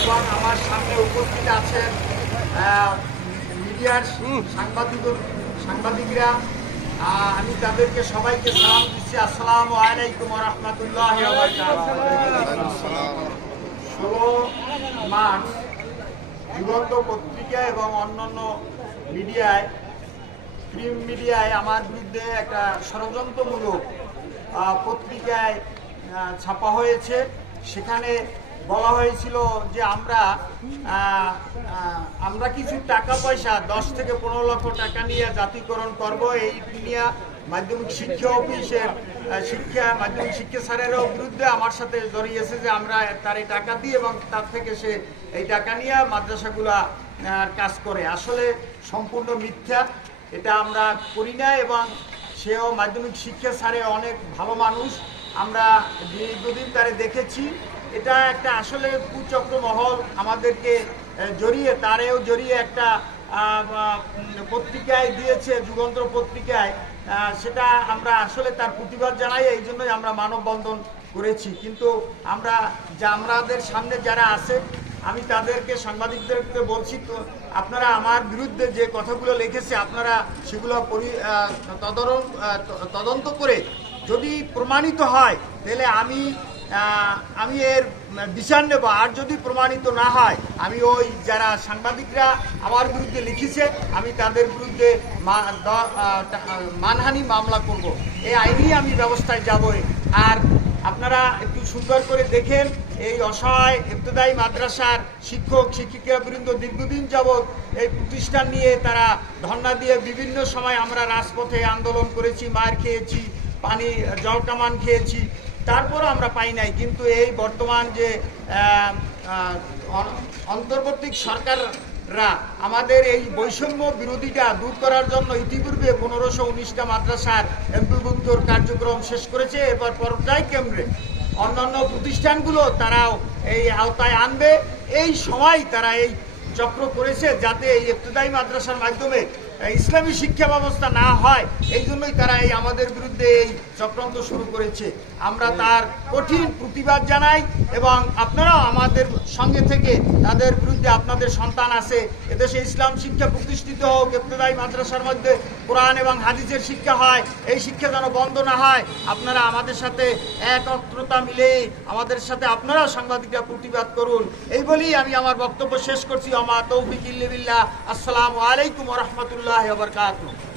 এবং আমার সামনে উপস্থিত আছেন মিডিয়ার সাংবাদিক সাংবাদিকরা আমি তাদেরকে সবাইকে সালাম দিচ্ছি। আসসালামু আলাইকুম রহমতুল্লাহ ষোলো মার্চ যুগান্ত পত্রিকা এবং অন্যান্য মিডিয়ায় প্রিন্ট মিডিয়ায় আমার বিরুদ্ধে একটা ষড়যন্ত্রমূলক পত্রিকায় ছাপা হয়েছে। সেখানে বলা হয়েছিল যে আমরা আমরা কিছু টাকা পয়সা, দশ থেকে পনেরো লক্ষ টাকা নিয়ে জাতিকরণ করব। এই নিয়ে মাধ্যমিক শিক্ষা অফিসের শিক্ষা, মাধ্যমিক শিক্ষা স্যারেরও বিরুদ্ধে আমার সাথে জড়িয়েছে যে আমরা তার এই টাকা দিই এবং তার থেকে সে এই টাকা নিয়ে মাদ্রাসাগুলা কাজ করে। আসলে সম্পূর্ণ মিথ্যা। এটা আমরা করি না এবং সেও মাধ্যমিক শিক্ষা স্যারে অনেক ভালো মানুষ। আমরা দীর্ঘদিন তারে দেখেছি। এটা একটা আসলে কুচক্র মহল আমাদেরকে জড়িয়ে, তারেও জড়িয়ে একটা পত্রিকায় দিয়েছে, যুগান্তর পত্রিকায়। সেটা আমরা আসলে তার প্রতিবাদ জানাই, এই জন্যই আমরা মানববন্ধন করেছি। কিন্তু আমরা, যা আমাদের সামনে যারা আছে আমি তাদেরকে, সাংবাদিকদেরকে বলছি তো, আপনারা আমার বিরুদ্ধে যে কথাগুলো লিখেছে, আপনারা সেগুলো তদন্ত করে যদি প্রমাণিত হয়, তাহলে আমি আমি এর বিচার নেব। আর যদি প্রমাণিত না হয়, আমি ওই যারা সাংবাদিকরা আমার বিরুদ্ধে লিখেছে, আমি তাদের বিরুদ্ধে মানহানি মামলা করব। এই আইনি আমি ব্যবস্থায় যাব আর আপনারা একটু সুন্দর করে দেখেন এই অসহায় ইবতদায়ী মাদ্রাসার শিক্ষক, শিক্ষিকা বৃন্দ দীর্ঘদিন যাবৎ এই প্রতিষ্ঠান নিয়ে তারা ধর্ণা দিয়ে বিভিন্ন সময় আমরা রাজপথে আন্দোলন করেছি, মার খেয়েছি, পানি, জল কামান খেয়েছি। তারপরও আমরা পাই নাই। কিন্তু এই বর্তমান যে অন্তর্বর্তী সরকাররা আমাদের এই বৈষম্য বিরোধীটা দূর করার জন্য ইতিপূর্বে পনেরোশো উনিশটা মাদ্রাসার এমপিভুক্তর কার্যক্রম শেষ করেছে। এবার পর্যায় কেন্দ্রে অন্যান্য প্রতিষ্ঠানগুলো তারাও এই আওতায় আনবে। এই সময় তারা এই চক্র করেছে যাতে এই ইফতদায়ী মাদ্রাসার মাধ্যমে ইসলামী শিক্ষা ব্যবস্থা না হয়। এই জন্যই তারা এই আমাদের বিরুদ্ধে এই চক্রান্ত শুরু করেছে। আমরা তার কঠিন প্রতিবাদ জানাই এবং আপনারাও আমাদের সঙ্গে থেকে তাদের বিরুদ্ধে আপনাদের সন্তান আছে। এদেশে ইসলাম শিক্ষা প্রতিষ্ঠিত হোক, ইবতদায়ী মাদ্রাসার মধ্যে কোরআন এবং হাদিসের শিক্ষা হয়, এই শিক্ষা যেন বন্ধ না হয়, আপনারা আমাদের সাথে একত্রতা মিলে আমাদের সাথে আপনারা সাংবাদিকরা প্রতিবাদ করুন। এই বলেই আমি আমার বক্তব্য শেষ করছি। আমা তৌফিক ইল্লিবিল্লাহ আসসালামু আলাইকুম রহমতুল্লাহ বরকাত